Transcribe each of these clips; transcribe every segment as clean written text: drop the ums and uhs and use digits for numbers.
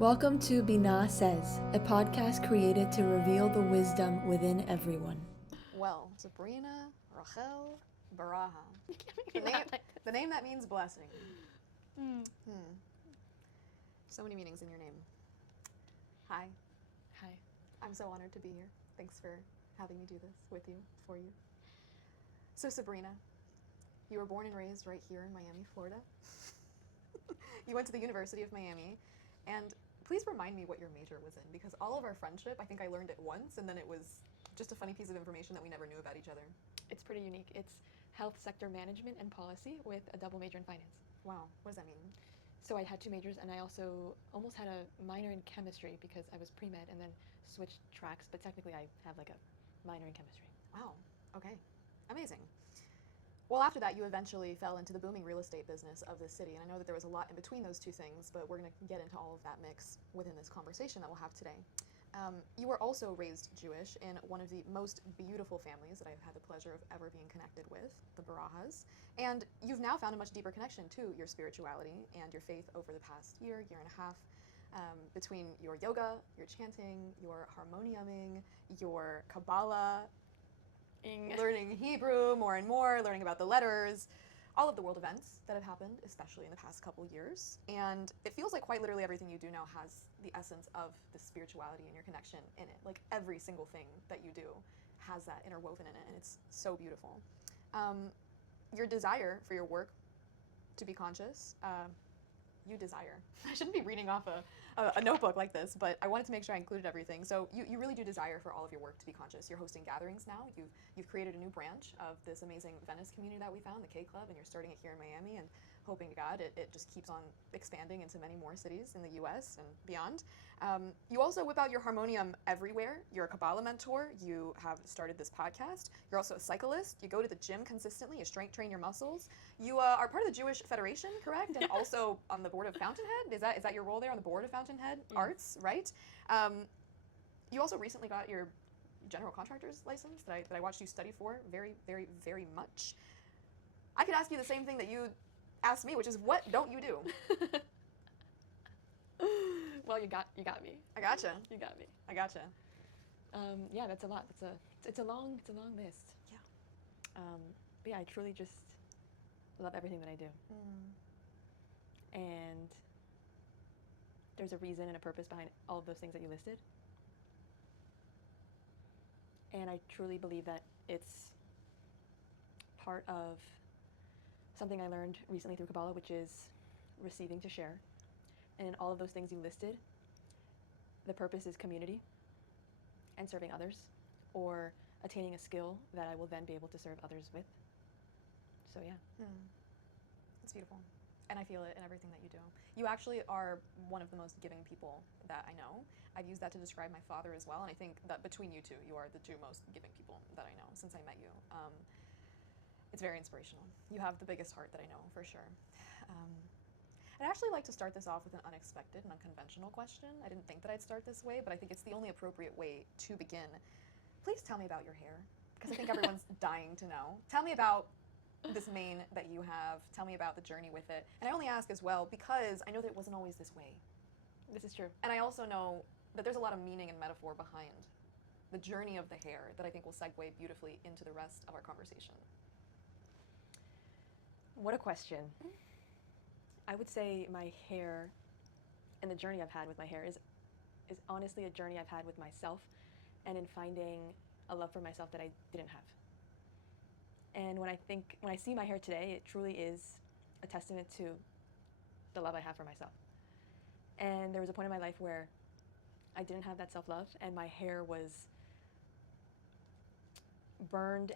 Welcome to Binah Says, a podcast created to reveal the wisdom within everyone. Well, Sabrina Beraja. The name that means blessing. So many meanings in your name. Hi. Hi. I'm so honored to be here. Thanks for having me do this with you, for you. So Sabrina, you were born and raised right here in Miami, Florida. You went to the University of Miami, and please remind me what your major was in, because all of our friendship, I think I learned it once, and then it was just a funny piece of information that we never knew about each other. It's pretty unique. It's health sector management and policy with a double major in finance. Wow, what does that mean? So I had two majors, and I also almost had a minor in chemistry because I was pre-med and then switched tracks, but technically I have like a minor in chemistry. Wow, okay, amazing. Well, after that, you eventually fell into the booming real estate business of this city, and I know that there was a lot in between those two things, but we're going to get into all of that mix within this conversation that we'll have today. You were also raised Jewish in one of the most beautiful families that I've had the pleasure of ever being connected with, the Berajas, and you've now found a much deeper connection to your spirituality and your faith over the past year and a half, between your yoga, your chanting, your harmoniuming, your Kabbalah, learning Hebrew more and more, learning about the letters, all of the world events that have happened, especially in the past couple years. And it feels like quite literally everything you do now has the essence of the spirituality and your connection in it. Like every single thing that you do has that interwoven in it, and it's so beautiful. Your desire for your work to be conscious, you desire. I shouldn't be reading off a notebook like this, but I wanted to make sure I included everything. So you really do desire for all of your work to be conscious. You're hosting gatherings now. You've created a new branch of this amazing Venice community that we found, the K Club, and you're starting it here in Miami, and hoping to God it just keeps on expanding into many more cities in the US and beyond. You also whip out your harmonium everywhere. You're a Kabbalah mentor. You have started this podcast. You're also a cyclist. You go to the gym consistently. You strength train your muscles. You are part of the Jewish Federation, correct? And also on the board of Fountainhead. Is that your role there on the board of Fountainhead Arts, right? You also recently got your general contractor's license that I watched you study for very, very, very much. I could ask you the same thing that you asked me, which is, what don't you do? Well, you got me. I gotcha. You got me. I gotcha. Yeah, that's a lot. It's a long list. Yeah. But yeah, I truly just love everything that I do. And there's a reason and a purpose behind all of those things that you listed. And I truly believe that it's part of something I learned recently through Kabbalah, which is receiving to share. And in all of those things you listed, the purpose is community and serving others, or attaining a skill that I will then be able to serve others with. So yeah. It's beautiful. And I feel it in everything that you do. You actually are one of the most giving people that I know. I've used that to describe my father as well, and I think that between you two, you are the two most giving people that I know since I met you. It's very inspirational. You have the biggest heart that I know, for sure. I'd actually like to start this off with an unexpected and unconventional question. I didn't think that I'd start this way, but I think it's the only appropriate way to begin. Please tell me about your hair, because I think everyone's dying to know. Tell me about this mane that you have. Tell me about the journey with it. And I only ask as well because I know that it wasn't always this way. This is true. And I also know that there's a lot of meaning and metaphor behind the journey of the hair that I think will segue beautifully into the rest of our conversation. What a question. I would say my hair and the journey I've had with my hair is honestly a journey I've had with myself, and in finding a love for myself that I didn't have. And when I see my hair today, it truly is a testament to the love I have for myself. And there was a point in my life where I didn't have that self-love, and my hair was burned,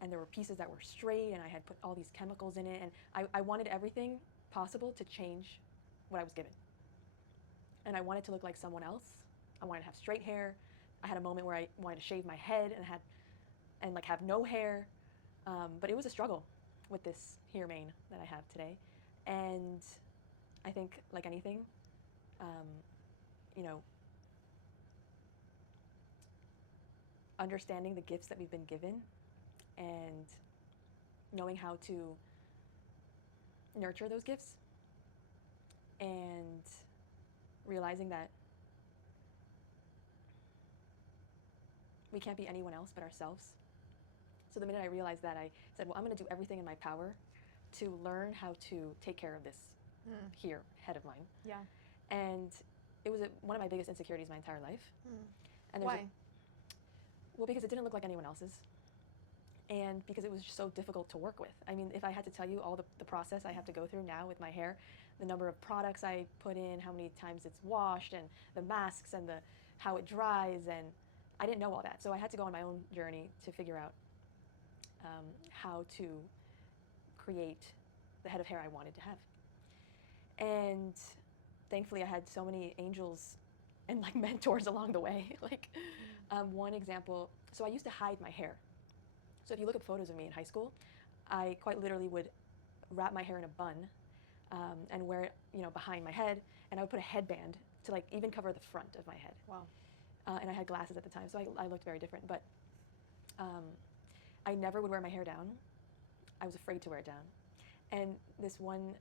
and there were pieces that were straight, and I had put all these chemicals in it, and I wanted everything possible to change what I was given. And I wanted to look like someone else. I wanted to have straight hair. I had a moment where I wanted to shave my head and have no hair. But it was a struggle with this hair mane that I have today. And I think, like anything, understanding the gifts that we've been given and knowing how to nurture those gifts and realizing that we can't be anyone else but ourselves. So the minute I realized that, I said, well, I'm going to do everything in my power to learn how to take care of this here head of mine. Yeah. And it was one of my biggest insecurities my entire life. And Why? Well, because it didn't look like anyone else's. And because it was just so difficult to work with. I mean, if I had to tell you all the process I have to go through now with my hair, the number of products I put in, how many times it's washed, and the masks, and how it dries, and I didn't know all that. So I had to go on my own journey to figure out how to create the head of hair I wanted to have. And thankfully I had so many angels and like mentors along the way. Like one example, so I used to hide my hair. So if you look at photos of me in high school, I quite literally would wrap my hair in a bun and wear it, behind my head, and I would put a headband to like even cover the front of my head. Wow. And I had glasses at the time, so I looked very different. But I never would wear my hair down. I was afraid to wear it down. And this one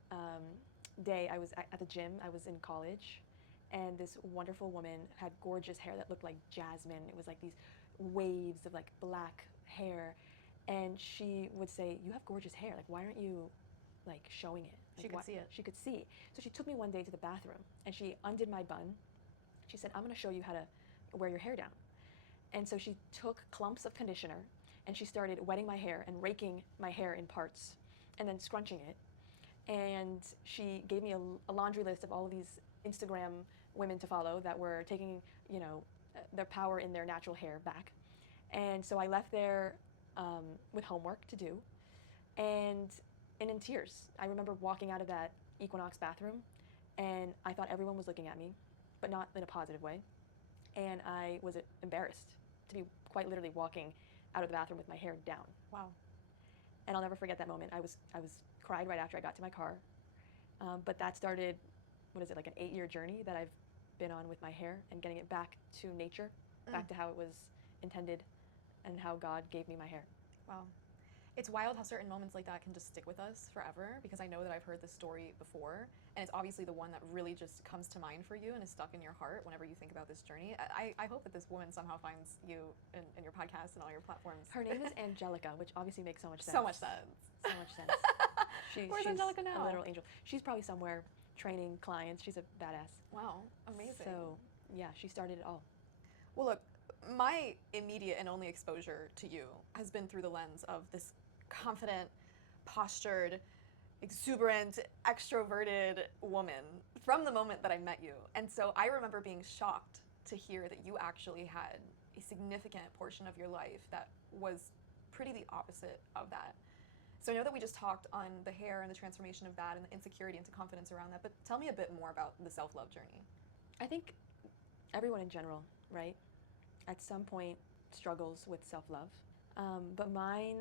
day, I was at the gym. I was in college, and this wonderful woman had gorgeous hair that looked like jasmine. It was like these waves of like black hair. And she would say, "You have gorgeous hair. Like, why aren't you like showing it?" Like, She could see it. She could see. So she took me one day to the bathroom, and she undid my bun. She said, "I'm going to show you how to wear your hair down." And so she took clumps of conditioner, and she started wetting my hair and raking my hair in parts, and then scrunching it. And she gave me a laundry list of all of these Instagram women to follow that were taking, their power in their natural hair back. And so I left there with homework to do, and in tears. I remember walking out of that Equinox bathroom, and I thought everyone was looking at me, but not in a positive way. And I was embarrassed to be quite literally walking out of the bathroom with my hair down. Wow. And I'll never forget that moment. I was cried right after I got to my car. But that started, like an 8-year journey that I've been on with my hair and getting it back to nature, back to how it was intended and how God gave me my hair. Wow. It's wild how certain moments like that can just stick with us forever, because I know that I've heard this story before, and it's obviously the one that really just comes to mind for you and is stuck in your heart whenever you think about this journey. I hope that this woman somehow finds you in your podcast and all your platforms. Her name is Angelica, which obviously makes so much sense. So much sense. So much sense. Where's she's Angelica now? A literal angel. She's probably somewhere training clients. She's a badass. Wow, amazing. So yeah, she started it all. Well, look, my immediate and only exposure to you has been through the lens of this confident, postured, exuberant, extroverted woman from the moment that I met you. And so I remember being shocked to hear that you actually had a significant portion of your life that was pretty the opposite of that. So I know that we just talked on the hair and the transformation of that and the insecurity into confidence around that, but tell me a bit more about the self-love journey. I think everyone in general, right, at some point struggles with self-love. But mine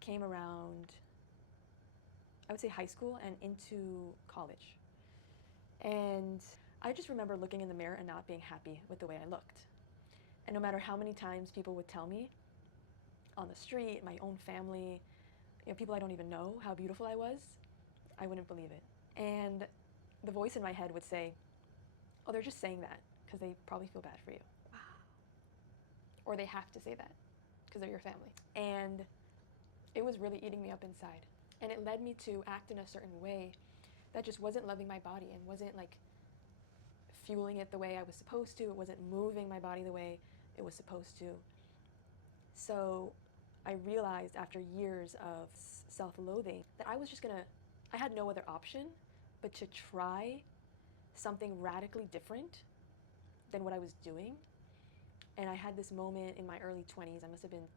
came around, I would say, high school and into college. And I just remember looking in the mirror and not being happy with the way I looked. And no matter how many times people would tell me on the street, my own family, people I don't even know, how beautiful I was, I wouldn't believe it. And the voice in my head would say, "Oh, they're just saying that because they probably feel bad for you." Wow. Or they have to say that because they're your family. And it was really eating me up inside. And it led me to act in a certain way that just wasn't loving my body and wasn't like fueling it the way I was supposed to. It wasn't moving my body the way it was supposed to. So I realized after years of self-loathing that I had no other option but to try something radically different than what I was doing. And I had this moment in my early 20s, I must have been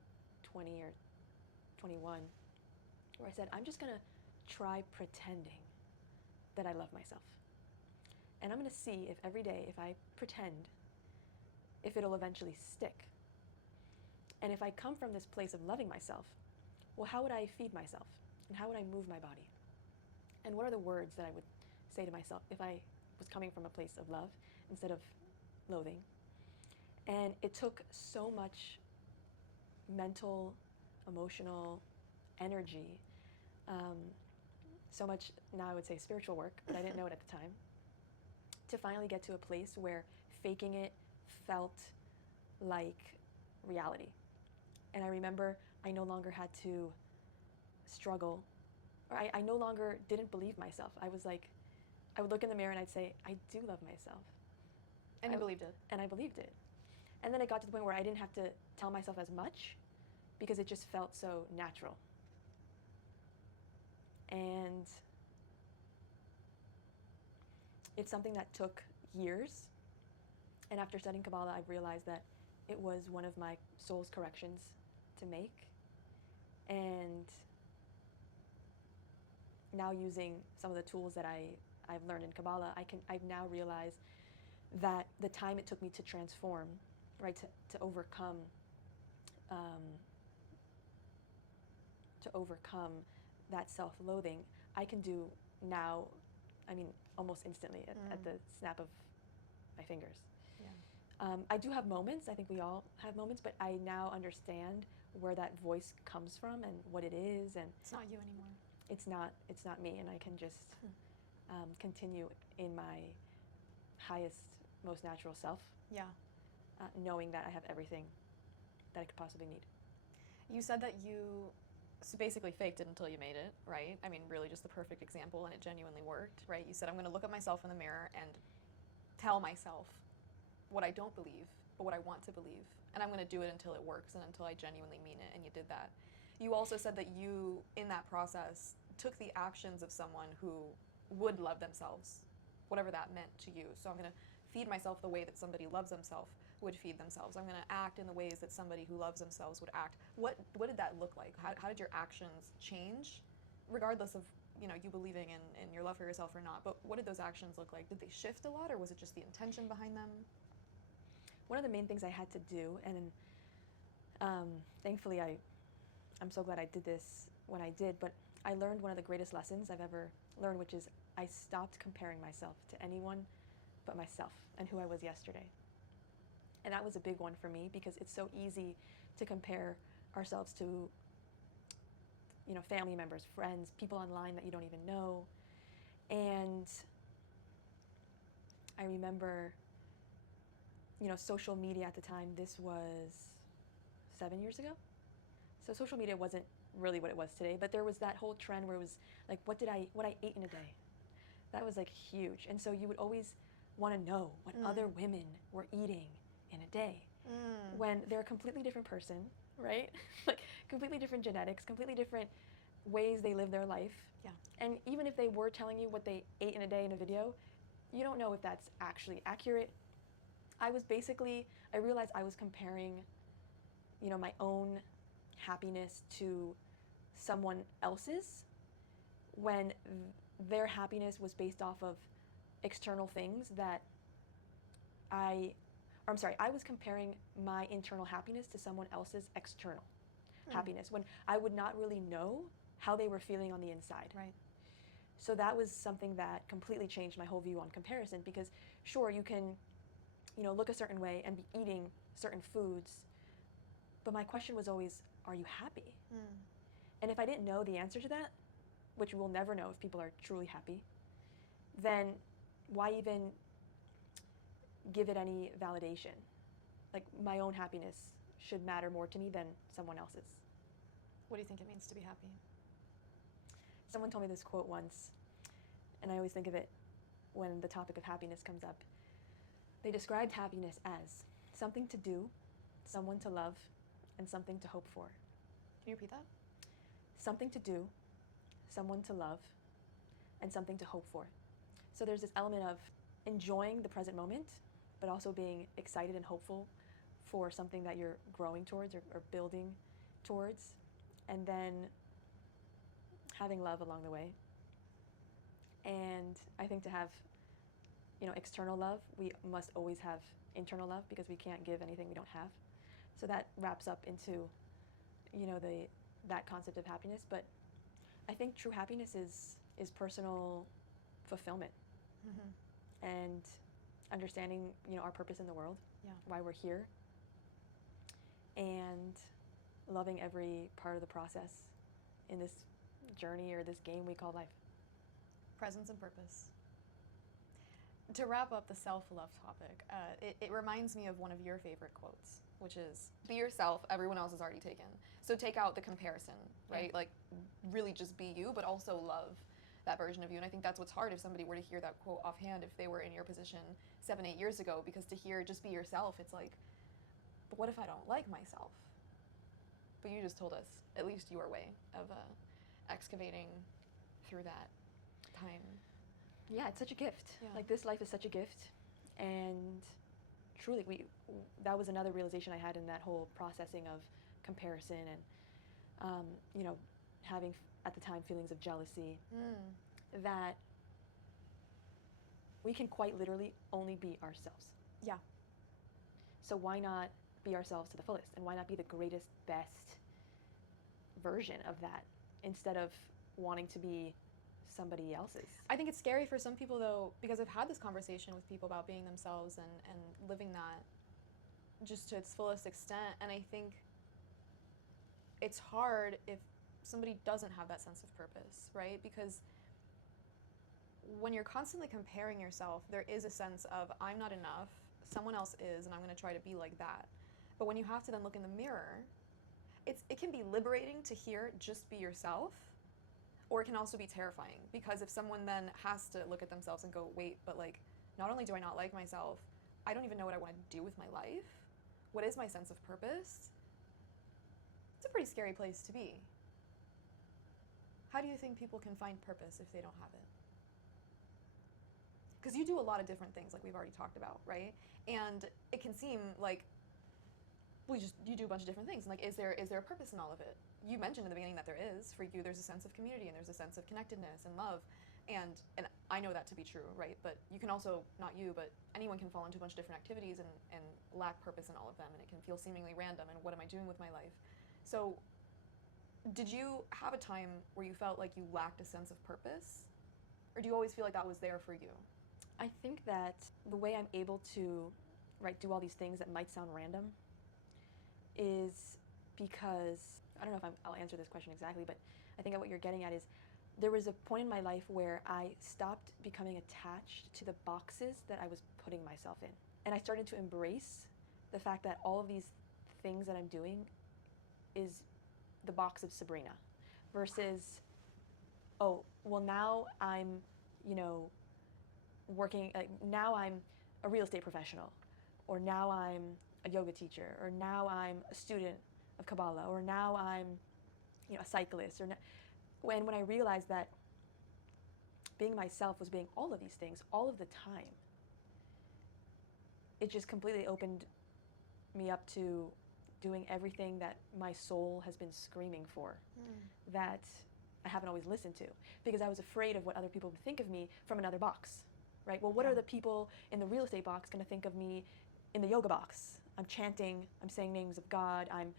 20 or 21, where I said, I'm just gonna try pretending that I love myself. And I'm gonna see if every day, if I pretend, if it'll eventually stick. And if I come from this place of loving myself, well, how would I feed myself? And how would I move my body? And what are the words that I would say to myself if I was coming from a place of love instead of loathing? And it took so much mental, emotional energy, so much, now I would say spiritual work, but I didn't know it at the time, to finally get to a place where faking it felt like reality. And I remember I no longer had to struggle, or I no longer didn't believe myself. I was like, I would look in the mirror and I'd say, I do love myself. And you believed it. And I believed it. And then it got to the point where I didn't have to tell myself as much because it just felt so natural. And it's something that took years. And after studying Kabbalah, I've realized that it was one of my soul's corrections to make. And now using some of the tools that I've learned in Kabbalah, I've now realized that the time it took me to transform, right, to overcome that self-loathing, I can do now, I mean, almost instantly at the snap of my fingers. Yeah. I do have moments, I think we all have moments, but I now understand where that voice comes from and what it is, and It's not you anymore. it's not me, and I can just continue in my highest, most natural self, Yeah. knowing that I have everything that I could possibly need. You said that you basically faked it until you made it, right? I mean, really just the perfect example, and it genuinely worked, right? You said, I'm going to look at myself in the mirror and tell myself what I don't believe, but what I want to believe. And I'm going to do it until it works and until I genuinely mean it, and you did that. You also said that you, in that process, took the actions of someone who would love themselves, whatever that meant to you. So I'm going to feed myself the way that somebody loves themselves would feed themselves. I'm going to act in the ways that somebody who loves themselves would act. What did that look like? How did your actions change, regardless of you believing in your love for yourself or not? But what did those actions look like? Did they shift a lot, or was it just the intention behind them? One of the main things I had to do, and thankfully I'm so glad I did this when I did, but I learned one of the greatest lessons I've ever learned, which is I stopped comparing myself to anyone but myself and who I was yesterday. And that was a big one for me, because it's so easy to compare ourselves to family members, friends, people online that you don't even know. And I remember social media at the time, this was 7 years ago. So social media wasn't really what it was today, but there was that whole trend where it was like, what I ate in a day. That was like huge. And so you would always want to know what other women were eating in a day, when they're a completely different person, right? Like completely different genetics, completely different ways they live their life. Yeah. And even if they were telling you what they ate in a day in a video, you don't know if that's actually accurate. I realized I was comparing, my own happiness to someone else's, when their happiness was based off of external things that I was comparing my internal happiness to someone else's external happiness, when I would not really know how they were feeling on the inside. Right. So that was something that completely changed my whole view on comparison, because sure, you can, look a certain way and be eating certain foods, but my question was always, are you happy? And if I didn't know the answer to that, which we'll never know if people are truly happy, then why even give it any validation? Like, my own happiness should matter more to me than someone else's. What do you think it means to be happy? Someone told me this quote once, and I always think of it when the topic of happiness comes up. They described happiness as something to do, someone to love, and something to hope for. Can you repeat that? Something to do, someone to love, and something to hope for. So there's this element of enjoying the present moment, but also being excited and hopeful for something that you're growing towards or building towards, and then having love along the way. And I think to have, external love, we must always have internal love, because we can't give anything we don't have. So that wraps up into, that concept of happiness. But I think true happiness is personal fulfillment, and understanding, our purpose in the world, why we're here, and loving every part of the process in this journey or this game we call life. Presence and purpose. To wrap up the self-love topic, it reminds me of one of your favorite quotes, which is, be yourself, everyone else is already taken. So take out the comparison, right? Yeah. Like, really just be you, but also love that version of you. And I think that's what's hard if somebody were to hear that quote offhand, if they were in your position 7, 8 years ago, because to hear just be yourself, it's like, but what if I don't like myself? But you just told us at least your way of excavating through that time. Yeah, it's such a gift. Yeah. Like, this life is such a gift, and truly, that was another realization I had in that whole processing of comparison and, you know, having at the time feelings of jealousy, that we can quite literally only be ourselves. Yeah. So why not be ourselves to the fullest, and why not be the greatest, best version of that instead of wanting to be somebody else's? I think it's scary for some people, though, because I've had this conversation with people about being themselves and living that just to its fullest extent, and I think it's hard if somebody doesn't have that sense of purpose, right? Because when you're constantly comparing yourself, there is a sense of, I'm not enough, someone else is, and I'm going to try to be like that. But when you have to then look in the mirror, it can be liberating to hear just be yourself, or it can also be terrifying, because if someone then has to look at themselves and go, wait, but like, not only do I not like myself, I don't even know what I want to do with my life. What is my sense of purpose? It's a pretty scary place to be. How do you think people can find purpose if they don't have it? Because you do a lot of different things, like we've already talked about, right? And it can seem like, well, you do a bunch of different things. And like, is there a purpose in all of it? You mentioned in the beginning that there is. For you, there's a sense of community, and there's a sense of connectedness and love. And I know that to be true, right? But you can also, not you, but anyone can fall into a bunch of different activities and lack purpose in all of them, and it can feel seemingly random, and what am I doing with my life? So did you have a time where you felt like you lacked a sense of purpose? Or do you always feel like that was there for you? I think that the way I'm able to, right, do all these things that might sound random is because, I don't know if I'll answer this question exactly, but I think what you're getting at is, there was a point in my life where I stopped becoming attached to the boxes that I was putting myself in. And I started to embrace the fact that all of these things that I'm doing is the box of Sabrina, versus, oh, well, now I'm, you know, working, now I'm a real estate professional, or now I'm a yoga teacher, or now I'm a student of Kabbalah, or now I'm, you know, a cyclist, or when I realized that being myself was being all of these things all of the time, it just completely opened me up to doing everything that my soul has been screaming for, that I haven't always listened to, because I was afraid of what other people would think of me from another box, right? Well, what are the people in the real estate box going to think of me in the yoga box? I'm chanting, I'm saying names of God, I'm,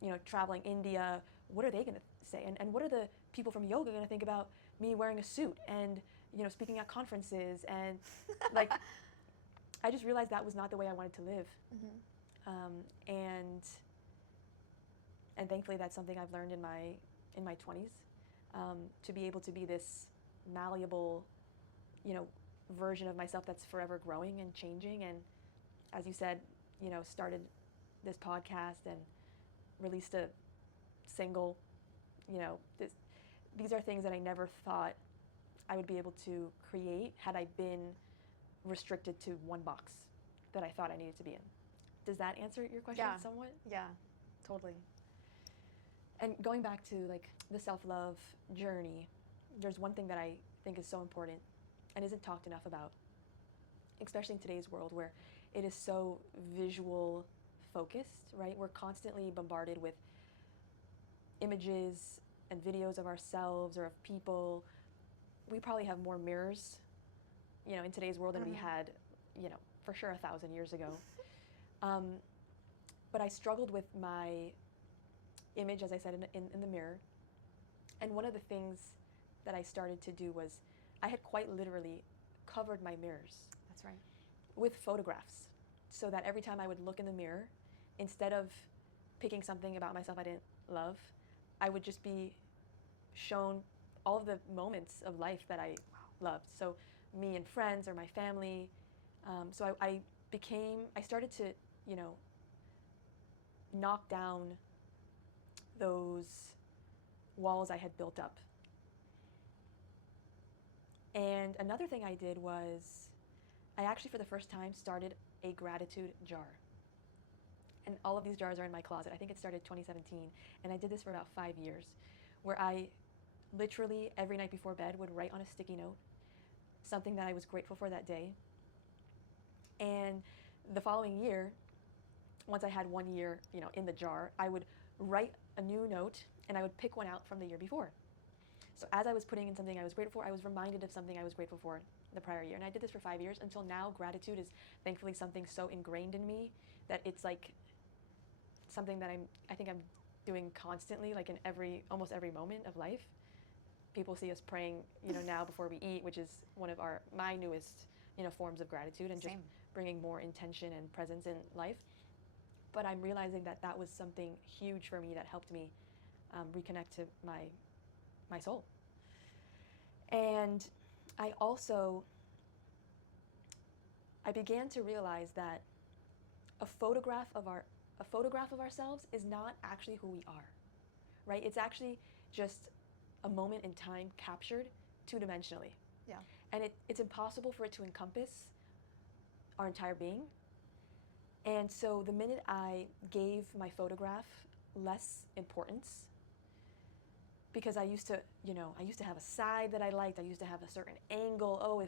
you know, traveling India. What are they going to say? And what are the people from yoga going to think about me wearing a suit and, you know, speaking at conferences? And like, I just realized that was not the way I wanted to live. And thankfully that's something I've learned in my 20s, to be able to be this malleable, you know, version of myself that's forever growing and changing. And as you said, you know, started this podcast and released a single, you know, these are things that I never thought I would be able to create had I been restricted to one box that I thought I needed to be in. Does that answer your question somewhat? Yeah, totally. And going back to like the self-love journey, there's one thing that I think is so important and isn't talked enough about, especially in today's world where it is so visual focused, right? We're constantly bombarded with images and videos of ourselves or of people. We probably have more mirrors, you know, in today's world than we had, you know, for sure 1,000 years ago. But I struggled with my image, as I said, in the mirror. And one of the things that I started to do was, I had quite literally covered my mirrors. That's right. With photographs, so that every time I would look in the mirror, instead of picking something about myself I didn't love, I would just be shown all of the moments of life that I loved. So me and friends or my family. So I started to, knock down those walls I had built up. And another thing I did was I actually, for the first time, started a gratitude jar. And all of these jars are in my closet. I think it started 2017. And I did this for about 5 years, where I literally every night before bed would write on a sticky note something that I was grateful for that day. And the following year, once I had 1 year, in the jar, I would write a new note and I would pick one out from the year before. So as I was putting in something I was grateful for, I was reminded of something I was grateful for the prior year. And I did this for 5 years until now. Gratitude is thankfully something so ingrained in me that it's like something that I think I'm doing constantly, like in almost every moment of life. People see us praying, now before we eat, which is one of my newest, forms of gratitude, and Same. just bringing more intention and presence in life. But I'm realizing that that was something huge for me that helped me reconnect to my soul. And I began to realize that a photograph of ourselves is not actually who we are, right? It's actually just a moment in time captured two-dimensionally. Yeah. And it's impossible for it to encompass our entire being. And so the minute I gave my photograph less importance, because I used to have a side that I liked, I used to have a certain angle. Oh,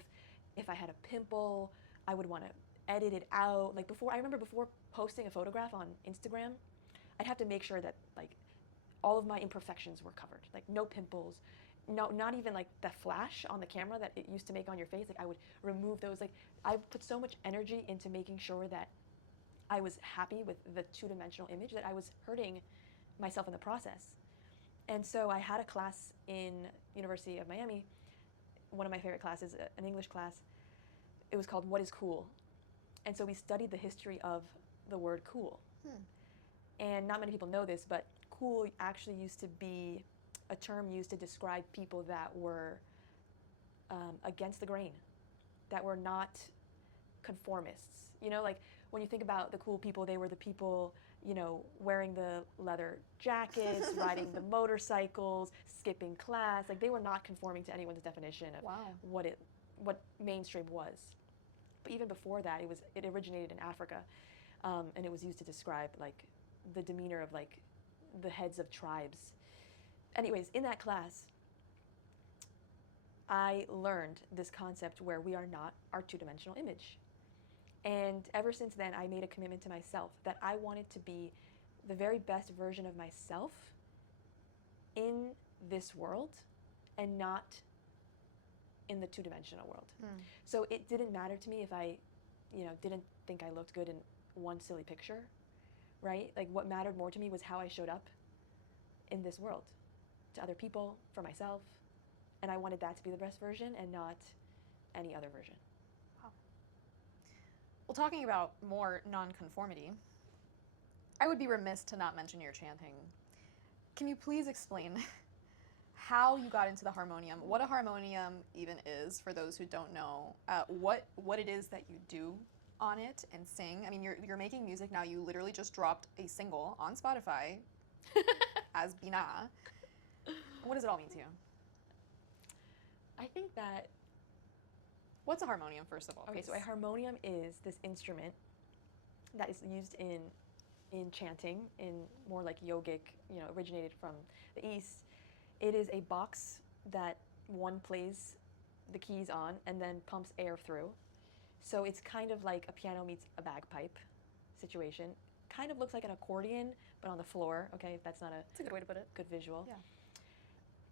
if I had a pimple, I would want to edit it out. Like I remember before posting a photograph on Instagram, I'd have to make sure that like all of my imperfections were covered. Like no pimples, not even like the flash on the camera that it used to make on your face. Like I would remove those. Like I put so much energy into making sure that I was happy with the two-dimensional image that I was hurting myself in the process. And so I had a class in University of Miami, one of my favorite classes, an English class. It was called What is Cool? And so we studied the history of the word cool. And not many people know this, but cool actually used to be a term used to describe people that were against the grain, that were not conformists. Like when you think about the cool people, they were the people, wearing the leather jackets, riding the motorcycles, skipping class. Like they were not conforming to anyone's definition of what mainstream was. But even before that, it originated in Africa, and it was used to describe like the demeanor of like the heads of tribes. Anyways, in that class, I learned this concept where we are not our two-dimensional image. And ever since then, I made a commitment to myself that I wanted to be the very best version of myself in this world and not in the two-dimensional world. So it didn't matter to me if I, didn't think I looked good in one silly picture, right? Like what mattered more to me was how I showed up in this world to other people, for myself. And I wanted that to be the best version and not any other version. Well, talking about more nonconformity, I would be remiss to not mention your chanting. Can you please explain how you got into the harmonium, what a harmonium even is for those who don't know, what it is that you do on it and sing? I mean, you're making music now. You literally just dropped a single on Spotify as Binah. What does it all mean to you? I think that What's a harmonium, first of all? Okay, so a harmonium is this instrument that is used in chanting, in more like yogic, originated from the East. It is a box that one plays the keys on and then pumps air through. So it's kind of like a piano meets a bagpipe situation. Kind of looks like an accordion, but on the floor, okay, if that's not That's a good way to put it. good visual. Yeah.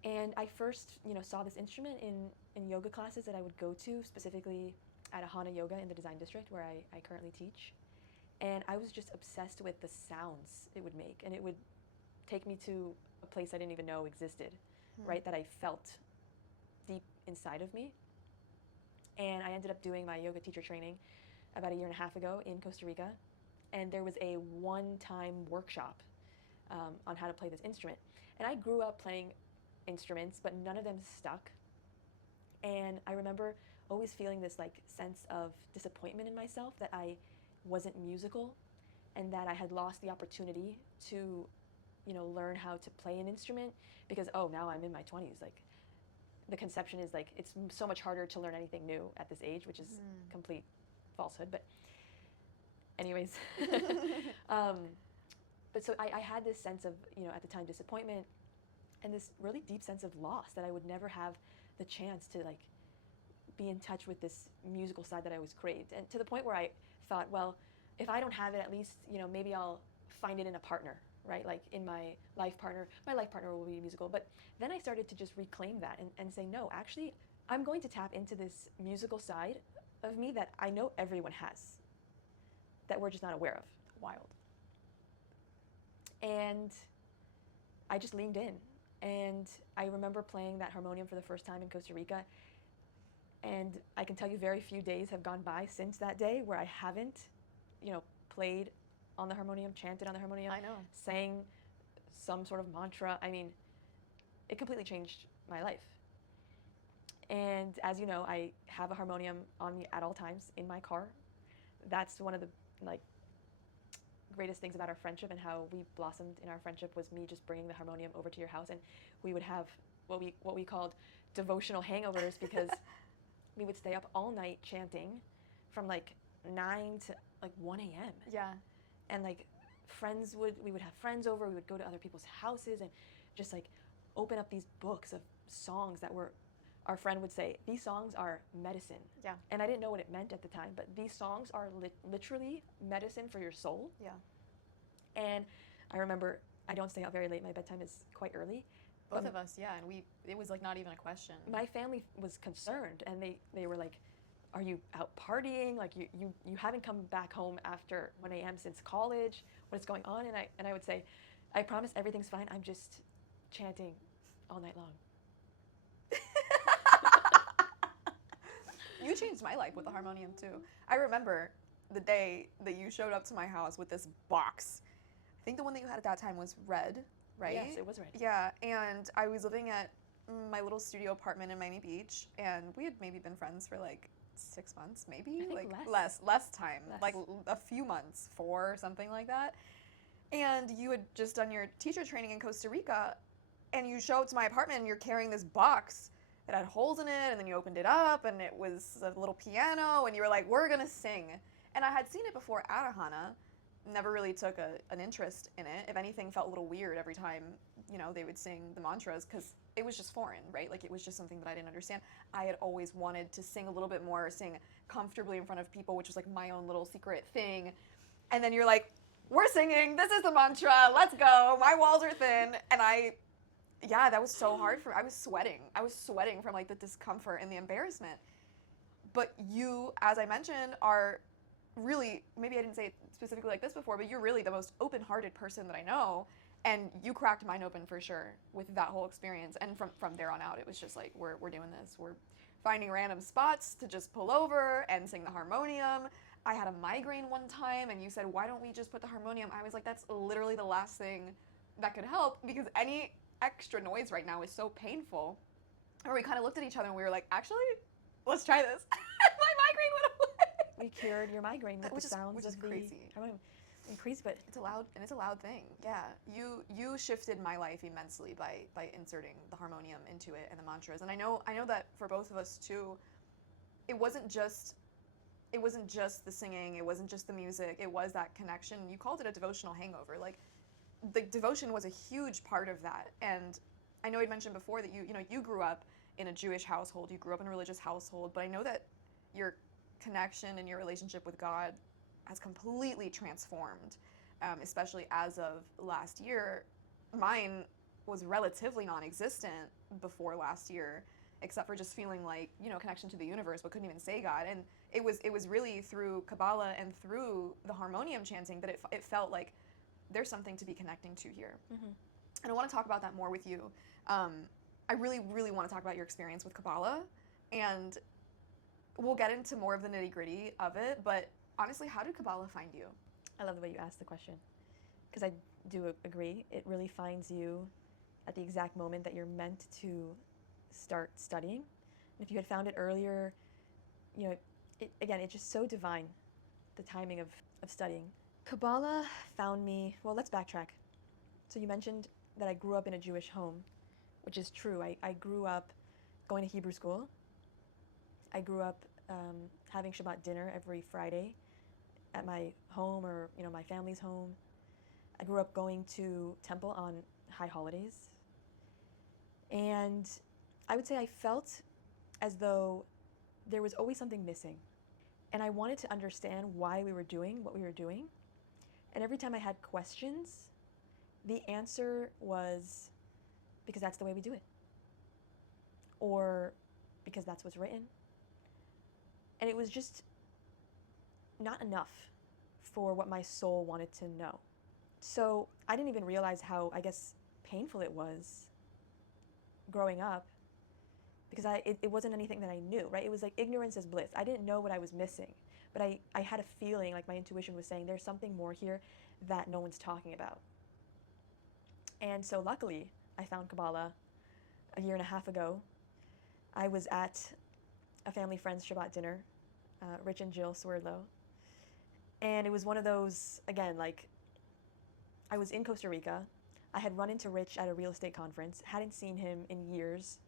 And I first, saw this instrument in yoga classes that I would go to, specifically at Ahana Yoga in the Design District, where I currently teach. And I was just obsessed with the sounds it would make. And it would take me to a place I didn't even know existed, right, that I felt deep inside of me. And I ended up doing my yoga teacher training about 1.5 years ago in Costa Rica. And there was a one-time workshop on how to play this instrument. And I grew up playing instruments, but none of them stuck. And I remember always feeling this like sense of disappointment in myself that I wasn't musical and that I had lost the opportunity to, learn how to play an instrument because, oh, now I'm in my 20s. Like, the conception is like it's so much harder to learn anything new at this age, which is complete falsehood. But anyways, but so I had this sense of, at the time, disappointment and this really deep sense of loss that I would never have the chance to like be in touch with this musical side that I always craved. And to the point where I thought, well, if I don't have it, at least, maybe I'll find it in a partner, right? Like in my life partner will be musical. But then I started to just reclaim that and say, no, actually, I'm going to tap into this musical side of me that I know everyone has, that we're just not aware of. Wild. And I just leaned in. And I remember playing that harmonium for the first time in Costa Rica. And I can tell you very few days have gone by since that day where I haven't, played on the harmonium, chanted on the harmonium, I know. sang some sort of mantra. I mean, it completely changed my life. And as you know, I have a harmonium on me at all times in my car. That's one of the greatest things about our friendship and how we blossomed in our friendship was me just bringing the harmonium over to your house, and we would have what we called devotional hangovers because we would stay up all night chanting from 9 to 1 a.m. Yeah. And we would have friends over, we would go to other people's houses and just open up these books of songs that were, our friend would say, these songs are medicine. Yeah. And I didn't know what it meant at the time, but these songs are literally medicine for your soul. Yeah. And I remember I don't stay out very late. My bedtime is quite early. Both of us, yeah. And it was not even a question. My family was concerned, and they were like, are you out partying? Like you haven't come back home after 1 a.m. since college. What is going on? And I would say, I promise everything's fine. I'm just chanting all night long. You changed my life with the harmonium too. I remember the day that you showed up to my house with this box. I think the one that you had at that time was red, right? Yes, it was red. Yeah, and I was living at my little studio apartment in Miami Beach, and we had maybe been friends for 6 months, maybe? I think less time. Less. A few months, 4, something like that. And you had just done your teacher training in Costa Rica, and you show up to my apartment and you're carrying this box that had holes in it, and then you opened it up and it was a little piano, and you were like, we're gonna sing. And I had seen it before at Ahana, never really took an interest in it. If anything, felt a little weird every time, they would sing the mantras, because it was just foreign, right? It was just something that I didn't understand. I had always wanted to sing a little bit more, sing comfortably in front of people, which was my own little secret thing. And then you're like, we're singing, this is the mantra, let's go, my walls are thin. And that was so hard for me. I was sweating from the discomfort and the embarrassment. But you, as I mentioned, are really, maybe I didn't say it specifically like this before, but you're really the most open-hearted person that I know. And you cracked mine open for sure with that whole experience. And from there on out, it was just we're doing this. We're finding random spots to just pull over and sing the harmonium. I had a migraine one time, and you said, why don't we just put the harmonium? I was like, that's literally the last thing that could help, because any extra noise right now is so painful. And we kind of looked at each other and we were like, actually, let's try this. My migraine went away. We cured your migraine with the sounds which is of crazy. Crazy, but it's a loud thing. Yeah, you shifted my life immensely by inserting the harmonium into it and the mantras. And I know that for both of us too, it wasn't just the singing, it wasn't just the music, it was that connection. You called it a devotional hangover. The devotion was a huge part of that. And I know I'd mentioned before that you grew up in a Jewish household, you grew up in a religious household, but I know that your connection and your relationship with God has completely transformed, especially as of last year. Mine was relatively non-existent before last year, except for just feeling connection to the universe, but couldn't even say God. And it was really through Kabbalah and through the harmonium chanting that it felt like there's something to be connecting to here. Mm-hmm. And I want to talk about that more with you. I really, really want to talk about your experience with Kabbalah, and we'll get into more of the nitty-gritty of it, but honestly, how did Kabbalah find you? I love the way you asked the question, because I do agree. It really finds you at the exact moment that you're meant to start studying. And if you had found it earlier, Again, it's just so divine, the timing of studying. Kabbalah found me, well, let's backtrack. So you mentioned that I grew up in a Jewish home, which is true. I grew up going to Hebrew school. I grew up having Shabbat dinner every Friday at my home or my family's home. I grew up going to temple on high holidays. And I would say I felt as though there was always something missing. And I wanted to understand why we were doing what we were doing. And every time I had questions, the answer was because that's the way we do it. Or because that's what's written. And it was just not enough for what my soul wanted to know. So I didn't even realize how, I guess, painful it was growing up, because it wasn't anything that I knew, right? It was like ignorance is bliss. I didn't know what I was missing, but I had a feeling, like my intuition was saying, there's something more here that no one's talking about. And so luckily, I found Kabbalah a year and a half ago. I was at a family friend's Shabbat dinner, Rich and Jill Swerdlow. And it was one of those, again, like, I was in Costa Rica. I had run into Rich at a real estate conference, hadn't seen him in years.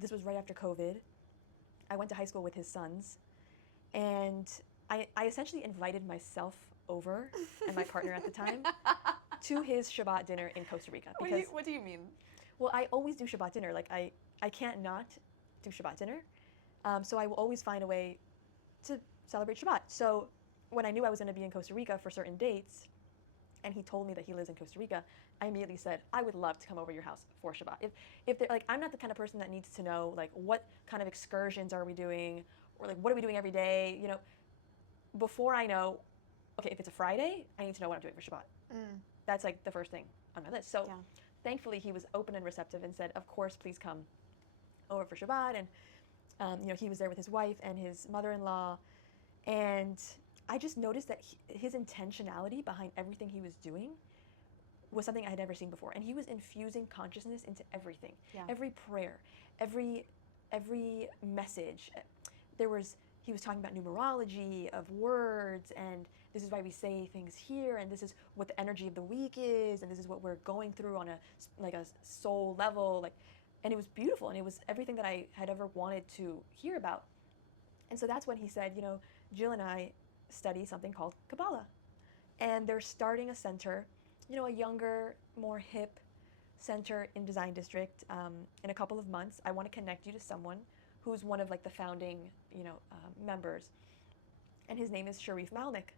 This was right after COVID. I went to high school with his sons. And I essentially invited myself over, and my partner at the time, to his Shabbat dinner in Costa Rica. Because, what do you mean? Well, I always do Shabbat dinner. Like, I can't not do Shabbat dinner. So I will always find a way to celebrate Shabbat. So when I knew I was going to be in Costa Rica for certain dates, and he told me that he lives in Costa Rica, I immediately said, I would love to come over to your house for Shabbat. If they're like, I'm not the kind of person that needs to know, like, what kind of excursions are we doing, or like, what are we doing every day? Before I know, okay, if it's a Friday, I need to know what I'm doing for Shabbat. That's like the first thing on my list. So thankfully, he was open and receptive and said, of course, please come over for Shabbat. And he was there with his wife and his mother-in-law, and I just noticed that his intentionality behind everything he was doing was something I had never seen before. And he was infusing consciousness into everything. Yeah. Every prayer, every message. He was talking about numerology of words, and this is why we say things here, and this is what the energy of the week is, and this is what we're going through on a soul level, and it was beautiful, and it was everything that I had ever wanted to hear about. And so that's when he said, Jill and I study something called Kabbalah, and they're starting a center, a younger, more hip center in Design District in a couple of months. I want to connect you to someone who's one of the founding, members, and his name is Sharif Malnik.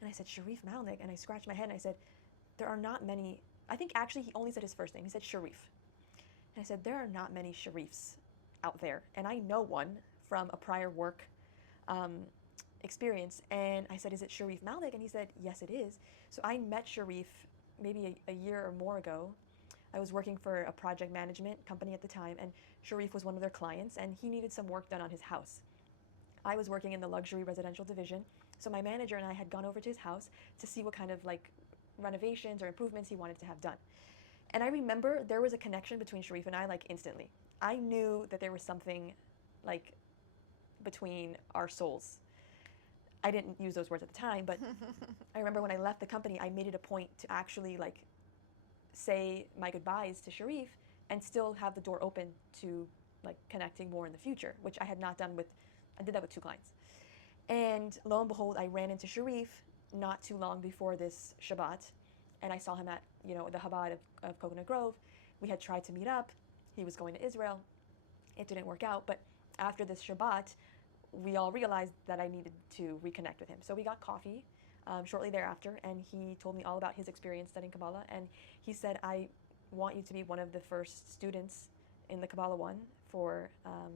And I said, Sharif Malnik, and I scratched my head and I said, there are not many. I think actually he only said his first name. He said Sharif, and I said, there are not many Sharifs out there, and I know one from a prior work experience. And I said, is it Sharif Malnik? And he said, yes, it is. So I met Sharif maybe a year or more ago. I was working for a project management company at the time, and Sharif was one of their clients, and he needed some work done on his house. I was working in the luxury residential division, so my manager and I had gone over to his house to see what kind of renovations or improvements he wanted to have done. And I remember there was a connection between Sharif and I instantly. I knew that there was something between our souls. I didn't use those words at the time, but I remember when I left the company, I made it a point to actually say my goodbyes to Sharif and still have the door open to connecting more in the future, which I had not done I did that with 2 clients. And lo and behold, I ran into Sharif not too long before this Shabbat, and I saw him at the Chabad of Coconut Grove. We had tried to meet up. He was going to Israel. It didn't work out, but after this Shabbat, we all realized that I needed to reconnect with him. So we got coffee shortly thereafter, and he told me all about his experience studying Kabbalah, and he said, I want you to be one of the first students in the Kabbalah 1 for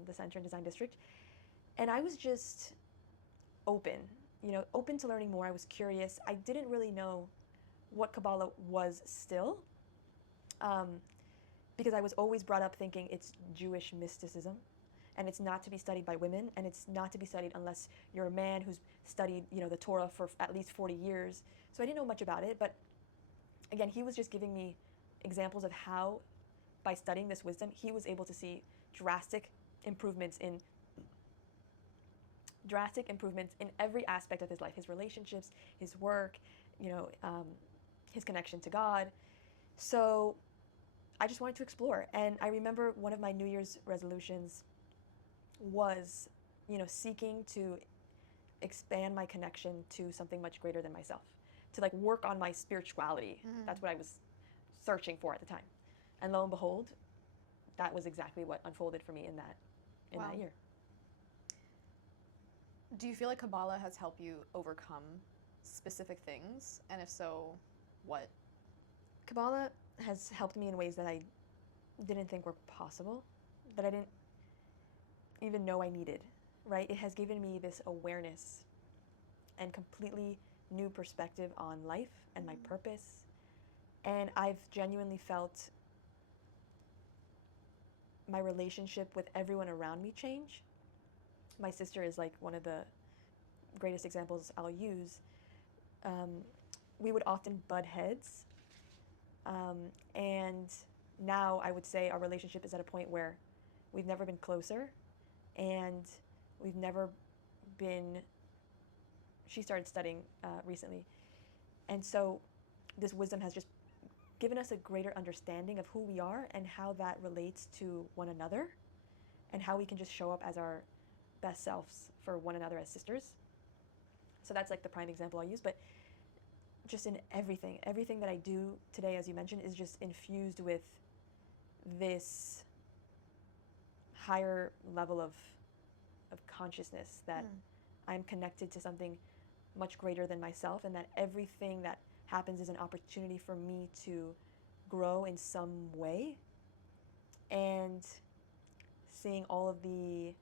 the Center and Design District. And I was just open to learning more. I was curious. I didn't really know what Kabbalah was still, because I was always brought up thinking it's Jewish mysticism, and it's not to be studied by women, and it's not to be studied unless you're a man who's studied, the Torah for at least 40 years. So I didn't know much about it, but again, he was just giving me examples of how, by studying this wisdom, he was able to see drastic improvements in drastic improvements in every aspect of his life, his relationships, his work, his connection to God. So I just wanted to explore. And I remember one of my New Year's resolutions was, seeking to expand my connection to something much greater than myself, to like work on my spirituality. That's what I was searching for at the time. And lo and behold, that was exactly what unfolded for me in that year. Do you feel like Kabbalah has helped you overcome specific things? And if so, what? Kabbalah has helped me in ways that I didn't think were possible, that I didn't even know I needed, right? It has given me this awareness and completely new perspective on life and my purpose. And I've genuinely felt my relationship with everyone around me change. My sister is like one of the greatest examples I'll use. We would often butt heads. And now I would say our relationship is at a point where we've never been closer, and we've never been, she started studying recently. And so this wisdom has just given us a greater understanding of who we are and how that relates to one another, and how we can just show up as our best selves for one another as sisters. So that's like the prime example I use, but just in everything that I do today, as you mentioned, is just infused with this higher level of consciousness that I'm connected to something much greater than myself, and that everything that happens is an opportunity for me to grow in some way. And seeing all of the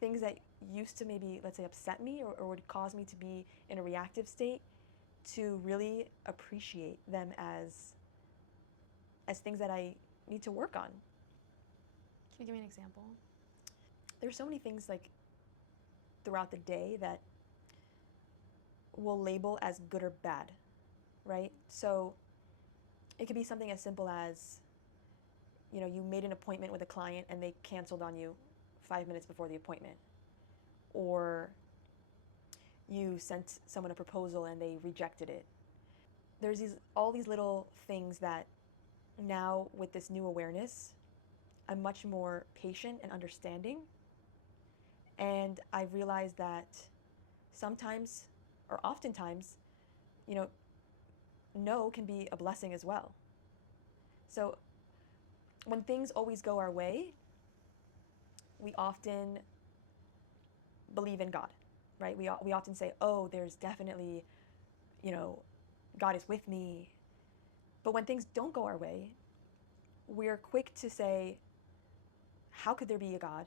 things that used to maybe, let's say, upset me or would cause me to be in a reactive state, to really appreciate them as things that I need to work on. Can you give me an example? There's so many things like throughout the day that we'll label as good or bad, right? So it could be something as simple as, you made an appointment with a client and they canceled on you 5 minutes before the appointment. Or you sent someone a proposal and they rejected it. There's all these little things that now, with this new awareness, I'm much more patient and understanding. And I realized that sometimes, or oftentimes, no can be a blessing as well. So when things always go our way, we often believe in God, right? We often say, oh, there's definitely, God is with me. But when things don't go our way, we're quick to say, how could there be a God?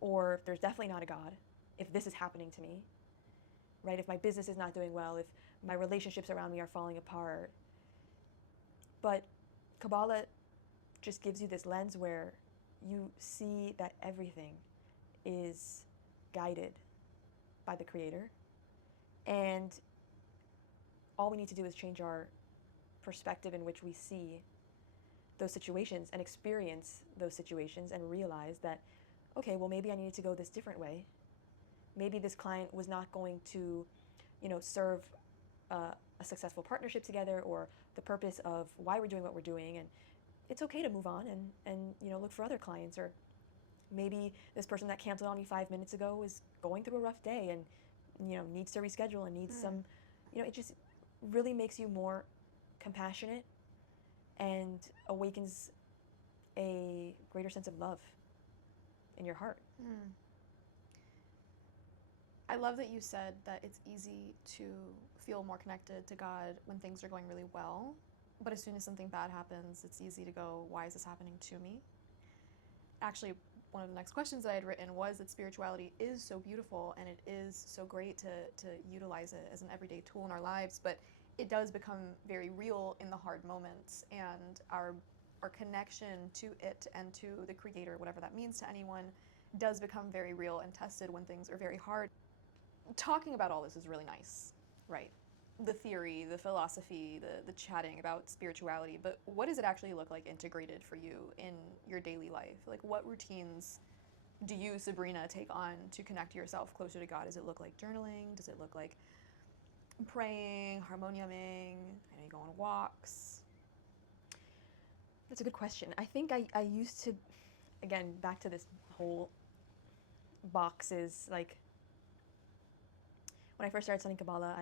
Or there's definitely not a God if this is happening to me, right? If my business is not doing well, if my relationships around me are falling apart. But Kabbalah just gives you this lens where you see that everything is guided by the Creator. And all we need to do is change our perspective in which we see those situations and experience those situations, and realize that, okay, well, maybe I needed to go this different way. Maybe this client was not going to, serve a successful partnership together, or the purpose of why we're doing what we're doing. And it's okay to move on and look for other clients. Or maybe this person that canceled on me 5 minutes ago is going through a rough day and, needs to reschedule and needs some, it just really makes you more compassionate and awakens a greater sense of love in your heart. I love that you said that it's easy to feel more connected to God when things are going really well, but as soon as something bad happens, it's easy to go, why is this happening to me? Actually, one of the next questions that I had written was that spirituality is so beautiful, and it is so great to utilize it as an everyday tool in our lives, but it does become very real in the hard moments, and our connection to it and to the Creator, whatever that means to anyone, does become very real and tested when things are very hard. Talking about all this is really nice, right? The theory, the philosophy, the chatting about spirituality, but what does it actually look like integrated for you in your daily life? Like, what routines do you, Sabrina, take on to connect yourself closer to God? Does it look like journaling? Does it look like praying, harmoniuming? I know you go on walks. That's a good question. I think I used to, again, back to this whole boxes, like when I first started studying Kabbalah,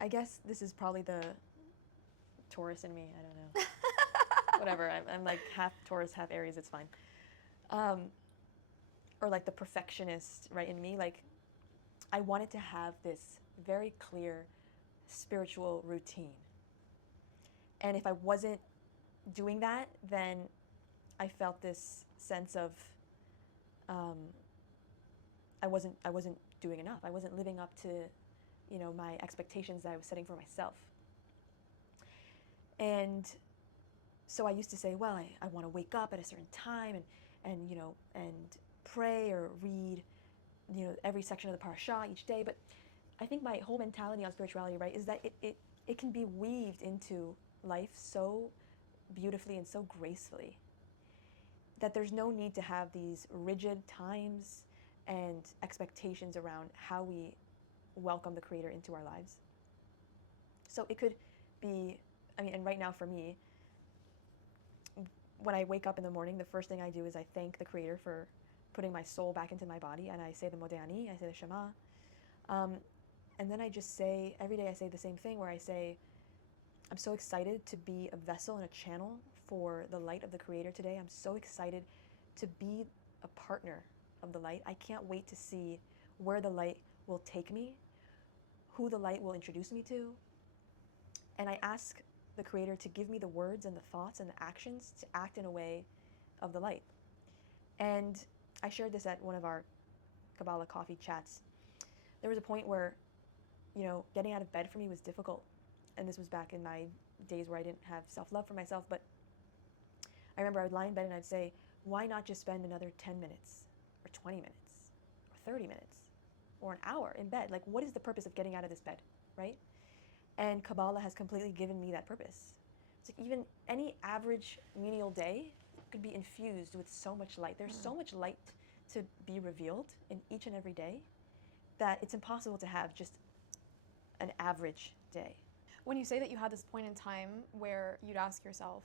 I guess this is probably the Taurus in me, I don't know. Whatever, I'm like half Taurus, half Aries, it's fine. Or like the perfectionist, right, in me, like I wanted to have this very clear spiritual routine. And if I wasn't doing that, then I felt this sense of I wasn't doing enough. I wasn't living up to, you know, my expectations that I was setting for myself. And so I used to say, well, I want to wake up at a certain time and you know, and pray or read, you know, every section of the parasha each day. But I think my whole mentality on spirituality, right, is that it can be weaved into life so beautifully and so gracefully that there's no need to have these rigid times and expectations around how we welcome the Creator into our lives. So it could be, I mean, and right now for me, when I wake up in the morning, the first thing I do is I thank the Creator for putting my soul back into my body, and I say the Modeh, I say the Shema. And then I just say, every day I say the same thing where I say, I'm so excited to be a vessel and a channel for the light of the Creator today. I'm so excited to be a partner of the light. I can't wait to see where the light will take me, who the light will introduce me to. And I ask the Creator to give me the words and the thoughts and the actions to act in a way of the light. And I shared this at one of our Kabbalah coffee chats. There was a point where, you know, getting out of bed for me was difficult. And this was back in my days where I didn't have self-love for myself. But I remember I would lie in bed and I'd say, why not just spend another 10 minutes or 20 minutes or 30 minutes or an hour in bed? Like, what is the purpose of getting out of this bed, right? And Kabbalah has completely given me that purpose. It's like even any average menial day could be infused with so much light. There's so much light to be revealed in each and every day that it's impossible to have just an average day. When you say that you had this point in time where you'd ask yourself,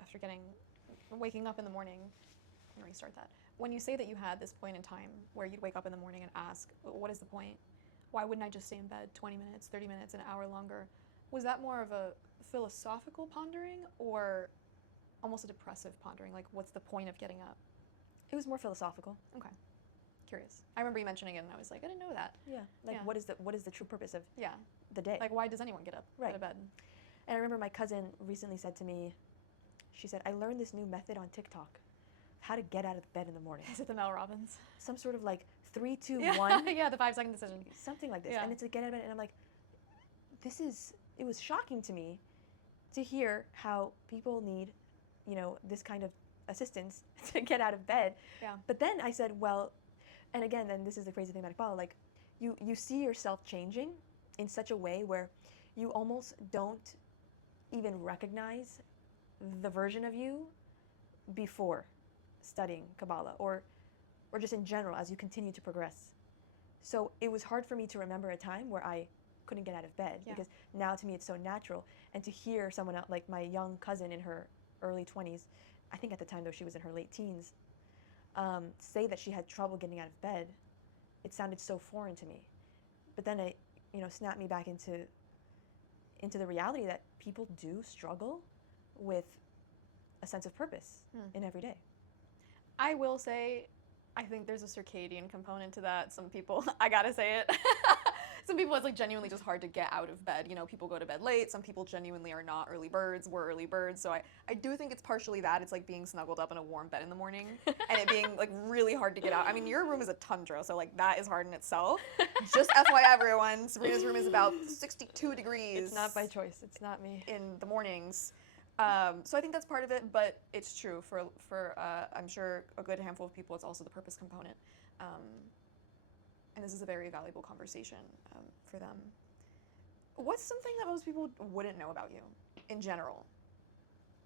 after waking up in the morning, I'm gonna restart that. When you say that you had this point in time where you'd wake up in the morning and ask, what is the point? Why wouldn't I just stay in bed 20 minutes, 30 minutes, an hour longer? Was that more of a philosophical pondering or almost a depressive pondering? Like, what's the point of getting up? It was more philosophical. Okay. Curious. I remember you mentioning it and I was like, I didn't know that. Yeah. Like, Yeah. what is the true purpose of Yeah. the day? Like, why does anyone get up out of bed? And I remember my cousin recently said to me, she said, I learned this new method on TikTok, how to get out of bed in the morning. Is it the Mel Robbins? Some sort of like 3, 2, Yeah. 1. Yeah, the 5-second decision. Something like this. Yeah. And it's to get out of bed. And I'm like, it was shocking to me to hear how people need, you know, this kind of assistance to get out of bed. Yeah. But then I said, well, and again, and this is the crazy thing about Kabbalah, like you see yourself changing in such a way where you almost don't even recognize the version of you before studying Kabbalah or just in general as you continue to progress. So it was hard for me to remember a time where I couldn't get out of bed because now to me it's so natural. And to hear someone else, like my young cousin in her early 20s, I think at the time though she was in her late teens, say that she had trouble getting out of bed, it sounded so foreign to me. But then it, you know, snapped me back into the reality that people do struggle with a sense of purpose in every day. I will say, I think there's a circadian component to that. Some people, I gotta say it, some people it's like genuinely just hard to get out of bed. You know, people go to bed late. Some people genuinely are not early birds. We're early birds. So I do think it's partially that. It's like being snuggled up in a warm bed in the morning and it being like really hard to get out. I mean, your room is a tundra, so like that is hard in itself. Just FYI everyone, Sabrina's room is about 62 degrees. It's not by choice. It's not me. In the mornings. So I think that's part of it, but it's true for I'm sure a good handful of people, it's also the purpose component. And this is a very valuable conversation for them. What's something that most people wouldn't know about you in general?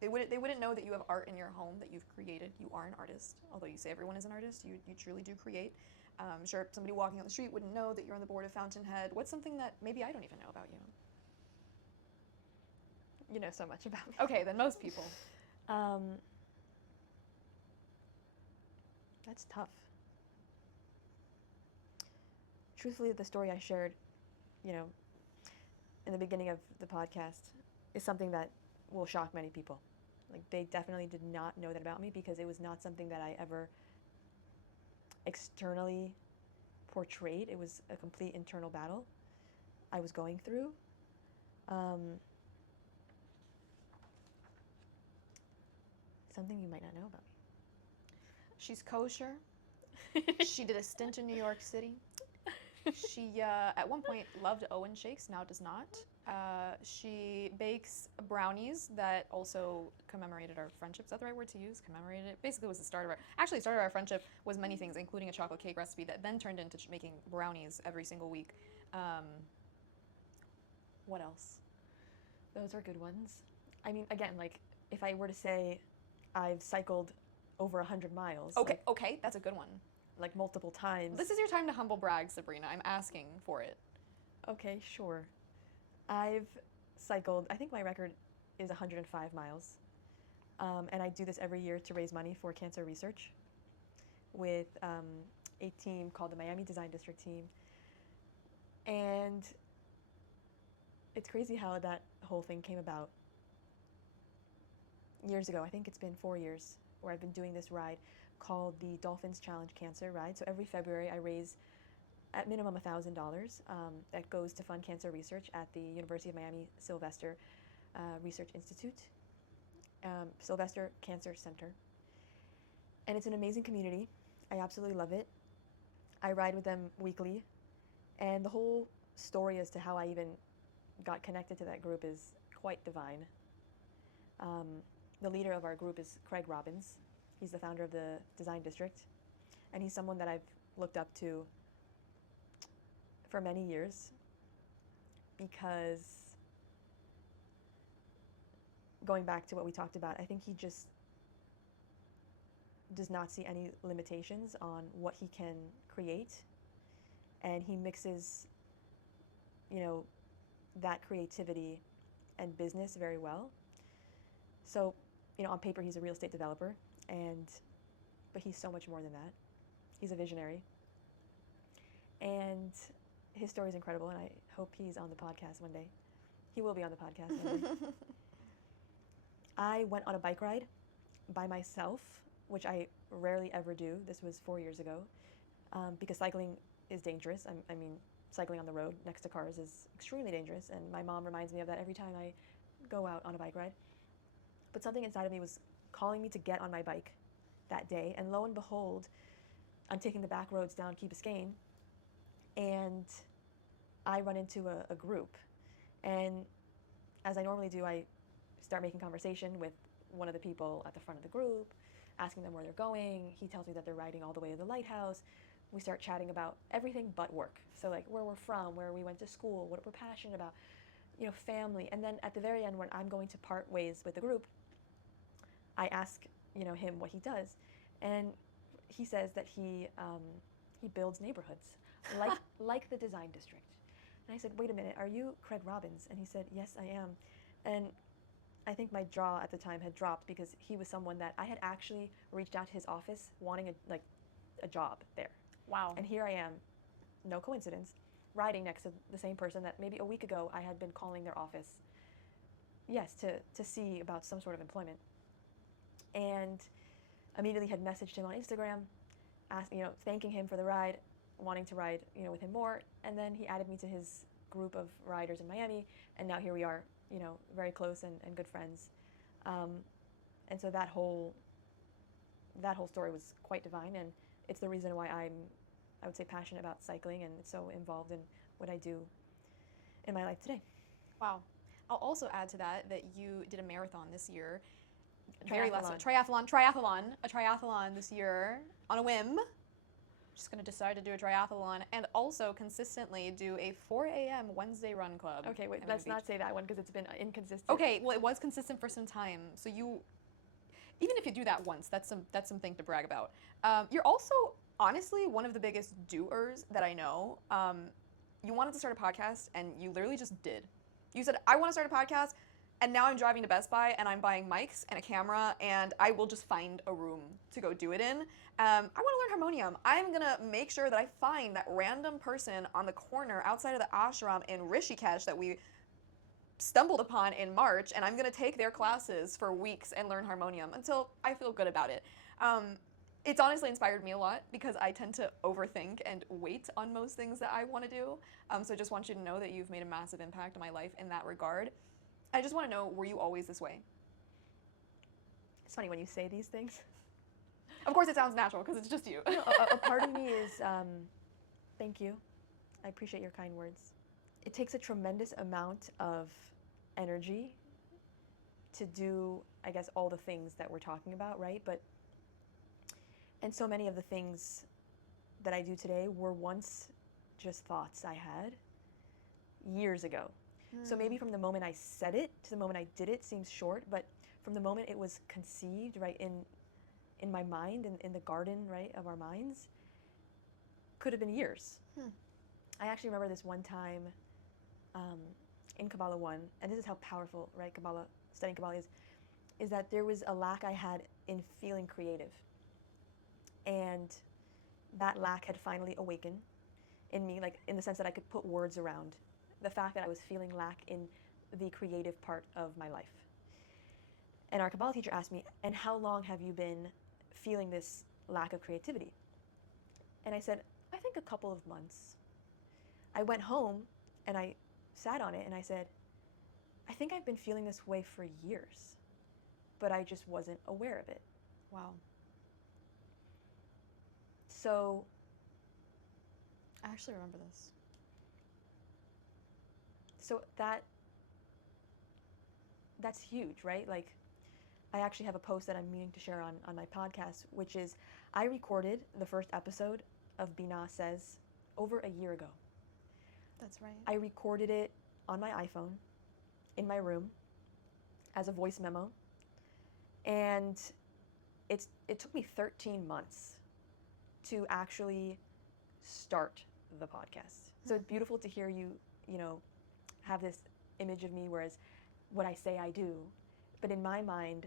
They wouldn't know that you have art in your home that you've created. You are an artist, although you say everyone is an artist. You truly do create. I'm sure somebody walking on the street wouldn't know that you're on the board of Fountainhead. What's something that maybe I don't even know about you? You know so much about me. Okay, then most people. That's tough. Truthfully, the story I shared, you know, in the beginning of the podcast is something that will shock many people. Like, they definitely did not know that about me because it was not something that I ever externally portrayed. It was a complete internal battle I was going through. Something you might not know about me. She's kosher. She did a stint in New York City. She, at one point, loved Owen shakes, now does not. She bakes brownies that also commemorated our friendship. Is that the right word to use? Commemorated it? Basically, was the start of our... Actually, the start of our friendship was many things, including a chocolate cake recipe that then turned into making brownies every single week. What else? Those are good ones. I mean, again, like, if I were to say I've cycled over 100 miles. Okay, that's a good one. Like multiple times. This is your time to humble brag, Sabrina. I'm asking for it. Okay, sure. I've cycled, I think my record is 105 miles. And I do this every year to raise money for cancer research with a team called the Miami Design District team. And it's crazy how that whole thing came about. Years ago, I think it's been 4 years, where I've been doing this ride called the Dolphins Challenge Cancer Ride. So every February I raise at minimum $1,000 that goes to fund cancer research at the University of Miami Sylvester Research Institute, Sylvester Cancer Center. And it's an amazing community. I absolutely love it. I ride with them weekly. And the whole story as to how I even got connected to that group is quite divine. The leader of our group is Craig Robbins. He's the founder of the Design District, and he's someone that I've looked up to for many years because, going back to what we talked about, I think he just does not see any limitations on what he can create, and he mixes, you know, that creativity and business very well. So, you know, on paper he's a real estate developer, but he's so much more than that. He's a visionary. And his story is incredible, and I hope he's on the podcast one day. He will be on the podcast one day. I went on a bike ride by myself, which I rarely ever do. This was 4 years ago, because cycling is dangerous. I mean, cycling on the road next to cars is extremely dangerous, and my mom reminds me of that every time I go out on a bike ride. But something inside of me was calling me to get on my bike that day, and lo and behold, I'm taking the back roads down Key Biscayne, and I run into a group. And as I normally do, I start making conversation with one of the people at the front of the group, asking them where they're going. He tells me that they're riding all the way to the lighthouse. We start chatting about everything but work. So like where we're from, where we went to school, what we're passionate about, you know, family. And then at the very end, when I'm going to part ways with the group, I ask, you know, him what he does. And he says that he builds neighborhoods like the Design District. And I said, wait a minute, are you Craig Robbins? And he said, yes, I am. And I think my jaw at the time had dropped because he was someone that I had actually reached out to his office wanting a job there. Wow. And here I am, no coincidence, riding next to the same person that maybe a week ago I had been calling their office, yes, to see about some sort of employment. And immediately had messaged him on Instagram, thanking him for the ride, wanting to ride, with him more. And then he added me to his group of riders in Miami, and now here we are, very close and good friends. And so that whole story was quite divine, and it's the reason why I would say, passionate about cycling and so involved in what I do in my life today. Wow. I'll also add to that you did a marathon this year. Triathlon A triathlon this year on a whim. just going to decide to do a triathlon and also consistently do a 4 a.m. Wednesday run club. Okay, wait, at let's Miami not Beach. say that one because it's been inconsistent. Okay, well, it was consistent for some time. So you, even if you do that once, that's something to brag about. You're also honestly one of the biggest doers that I know. You wanted to start a podcast and you literally just did. You said, I want to start a podcast, and now I'm driving to Best Buy and I'm buying mics and a camera, and I will just find a room to go do it in. I want to learn harmonium. I'm going to make sure that I find that random person on the corner outside of the ashram in Rishikesh that we stumbled upon in March, and I'm going to take their classes for weeks and learn harmonium until I feel good about it. It's honestly inspired me a lot because I tend to overthink and wait on most things that I want to do. So I just want you to know that you've made a massive impact on my life in that regard. I just want to know, were you always this way? It's funny when you say these things. Of course it sounds natural because it's just you. No, a part of me is, thank you. I appreciate your kind words. It takes a tremendous amount of energy to do, I guess, all the things that we're talking about, right? And so many of the things that I do today were once just thoughts I had years ago. So maybe from the moment I said it to the moment I did it seems short, but from the moment it was conceived, right, in my mind, in the garden, right, of our minds, could have been years. I actually remember this one time in Kabbalah 1, and this is how powerful, right, studying Kabbalah is that there was a lack I had in feeling creative. And that lack had finally awakened in me, like in the sense that I could put words around the fact that I was feeling lack in the creative part of my life. And our Kabbalah teacher asked me, and how long have you been feeling this lack of creativity? And I said, I think a couple of months. I went home and I sat on it and I said, I think I've been feeling this way for years, but I just wasn't aware of it. Wow. So I actually remember this. So that's huge, right? Like, I actually have a post that I'm meaning to share on my podcast, which is I recorded the first episode of Binah Says over a year ago. That's right. I recorded it on my iPhone in my room as a voice memo, and it took me 13 months to actually start the podcast. So it's beautiful to hear you have this image of me, whereas what I say I do, but in my mind,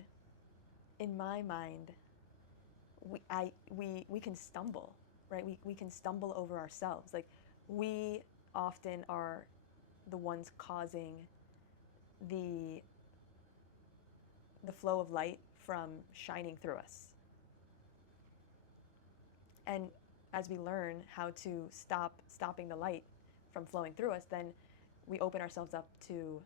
we can stumble, right? We can stumble over ourselves. Like, we often are the ones causing the flow of light from shining through us. And as we learn how to stopping the light from flowing through us, then we open ourselves up to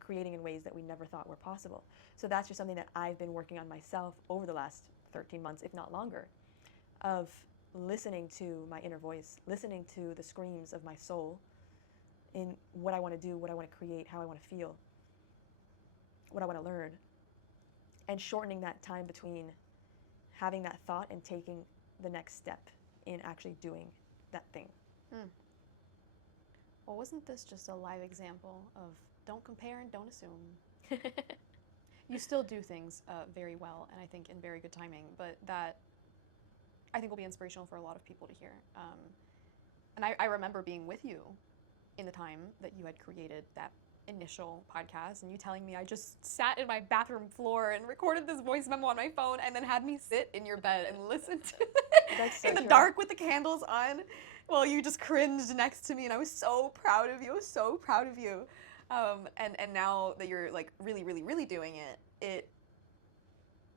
creating in ways that we never thought were possible. So that's just something that I've been working on myself over the last 13 months, if not longer, of listening to my inner voice, listening to the screams of my soul in what I want to do, what I want to create, how I want to feel, what I want to learn, and shortening that time between having that thought and taking the next step in actually doing that thing. Well, wasn't this just a live example of don't compare and don't assume? You still do things very well, and I think in very good timing, but that I think will be inspirational for a lot of people to hear. And I remember being with you in the time that you had created that initial podcast, and you telling me I just sat in my bathroom floor and recorded this voice memo on my phone and then had me sit in your bed and listen to it So in the true. dark with the candles on while you just cringed next to me, and I was so proud of you. I was so proud of you. And now that you're like really, really, really doing it,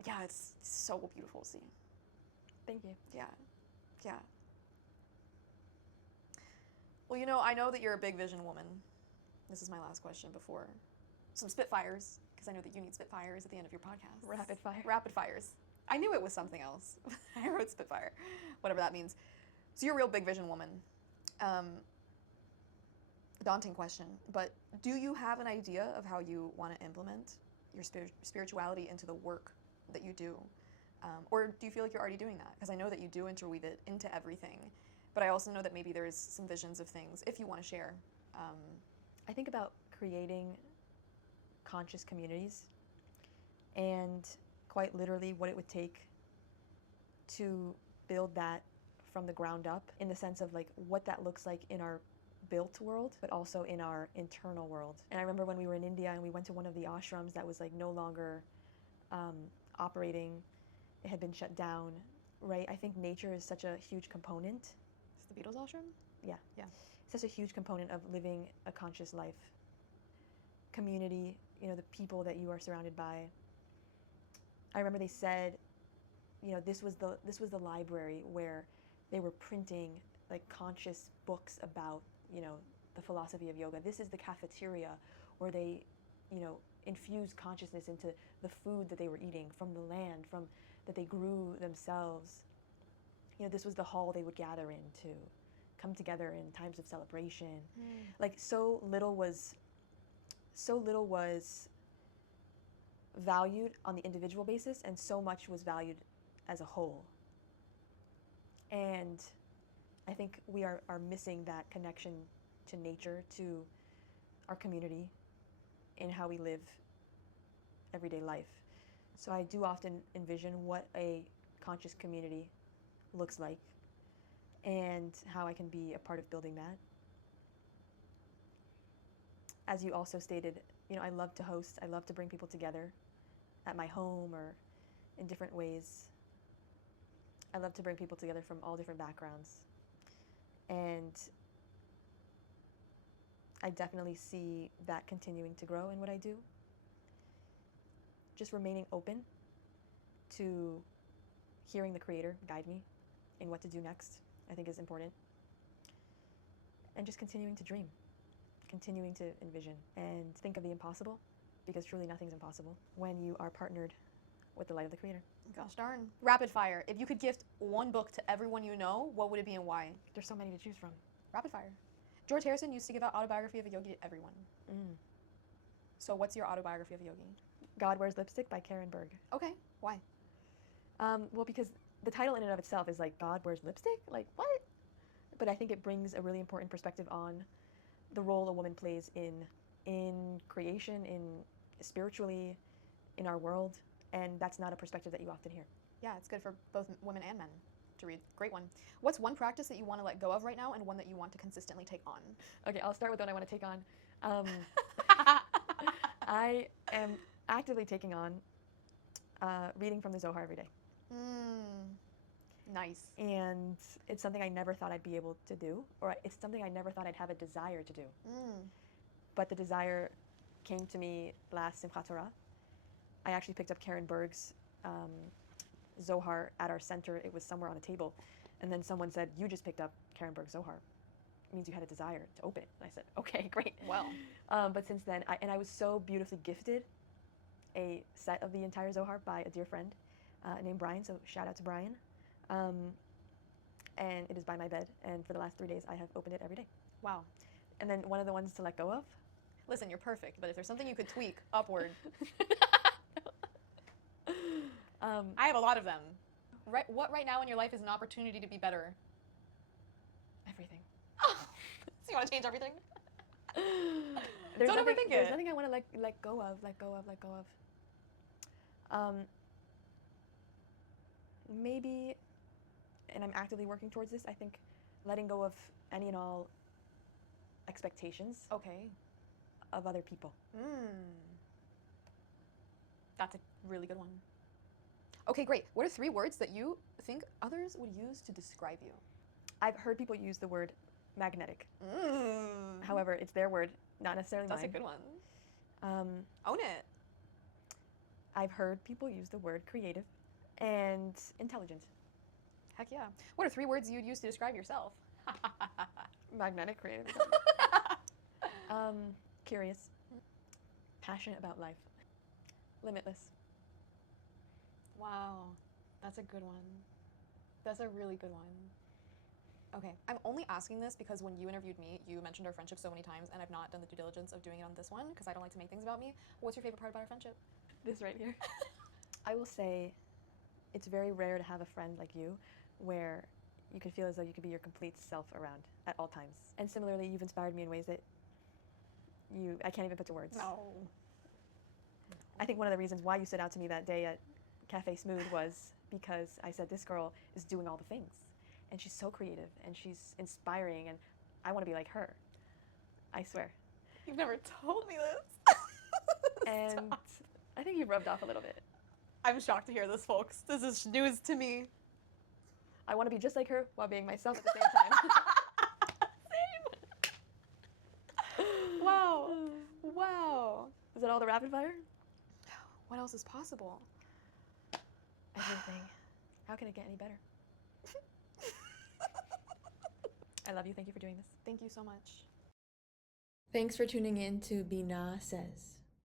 it's so beautiful to see. Thank you. Yeah. Well, I know that you're a big vision woman. This is my last question before some spitfires, because I know that you need spitfires at the end of your podcast. Rapid fire. Rapid fires. I knew it was something else. I wrote spitfire, whatever that means. So you're a real big vision woman. A daunting question, but do you have an idea of how you want to implement your spirituality into the work that you do? Or do you feel like you're already doing that? Because I know that you do interweave it into everything, but I also know that maybe there's some visions of things, if you want to share. I think about creating conscious communities and quite literally what it would take to build that from the ground up, in the sense of like what that looks like in our built world, but also in our internal world. And I remember when we were in India and we went to one of the ashrams that was like no longer operating, it had been shut down, right? I think nature is such a huge component. Is the Beatles ashram? Yeah. Yeah. Such a huge component of living a conscious life. Community, you know, the people that you are surrounded by. I remember they said, you know, this was the library where they were printing like conscious books about, you know, the philosophy of yoga. This is the cafeteria where they, you know, infused consciousness into the food that they were eating from the land, from that they grew themselves. You know, this was the hall they would gather in to come together in times of celebration. Like so little was valued on the individual basis, and so much was valued as a whole. And I think we are missing that connection to nature, to our community, in how we live everyday life. So I do often envision what a conscious community looks like and how I can be a part of building that. As you also stated, you know, I love to host. I love to bring people together at my home or in different ways. I love to bring people together from all different backgrounds. And I definitely see that continuing to grow in what I do. Just remaining open to hearing the Creator guide me in what to do next, I think is important. And just continuing to dream, continuing to envision and think of the impossible, because truly nothing's impossible when you are partnered with the light of the Creator. Gosh darn. Rapid fire. If you could gift one book to everyone you know, what would it be and why? There's so many to choose from. Rapid fire. George Harrison used to give out autobiography of a yogi to everyone. So what's your autobiography of a yogi? God Wears Lipstick by Karen Berg. Okay. Why? Well, because the title in and of itself is like, God wears lipstick? Like, what? But I think it brings a really important perspective on the role a woman plays in creation, in spiritually, in our world. And that's not a perspective that you often hear. Yeah, it's good for both women and men to read. Great one. What's one practice that you want to let go of right now and one that you want to consistently take on? Okay, I'll start with what I want to take on. I am actively taking on reading from the Zohar every day. Nice. And it's something I never thought I'd be able to do, or it's something I never thought I'd have a desire to do. But the desire came to me last Simchat Torah. I actually picked up Karen Berg's Zohar at our center. It was somewhere on a table. And then someone said, you just picked up Karen Berg's Zohar. It means you had a desire to open it. And I said, okay, great. Well. But since then, I was so beautifully gifted a set of the entire Zohar by a dear friend named Brian. So shout out to Brian. And it is by my bed. And for the last 3 days, I have opened it every day. Wow. And then one of the ones to let go of. Listen, you're perfect, but if there's something you could tweak upward. I have a lot of them. What right now in your life is an opportunity to be better? Everything. So you want to change everything? Don't overthink it. There's nothing I want to let go of. Maybe, and I'm actively working towards this, I think letting go of any and all expectations of other people. That's a really good one. Okay, great. What are 3 words that you think others would use to describe you? I've heard people use the word magnetic. However, it's their word, not necessarily mine. That's a good one. Own it. I've heard people use the word creative and intelligent. Heck yeah. What are 3 words you'd use to describe yourself? Magnetic, creative. Curious. Passionate about life. Limitless. Wow. That's a good one. That's a really good one. Okay, I'm only asking this because when you interviewed me, you mentioned our friendship so many times, and I've not done the due diligence of doing it on this one because I don't like to make things about me. What's your favorite part about our friendship? This right here. I will say it's very rare to have a friend like you where you can feel as though you could be your complete self around at all times. And similarly, you've inspired me in ways that I can't even put to words. No. I think one of the reasons why you stood out to me that day at Cafe Smooth was because I said, this girl is doing all the things. And she's so creative, and she's inspiring, and I want to be like her. I swear. You've never told me this. And Stop. I think you've rubbed off a little bit. I'm shocked to hear this, folks. This is news to me. I want to be just like her while being myself at the same time. Same. Wow. Wow. Is that all the rapid fire? What else is possible? Everything. How can it get any better? I love you. Thank you for doing this. Thank you so much. Thanks for tuning in to Binah Says.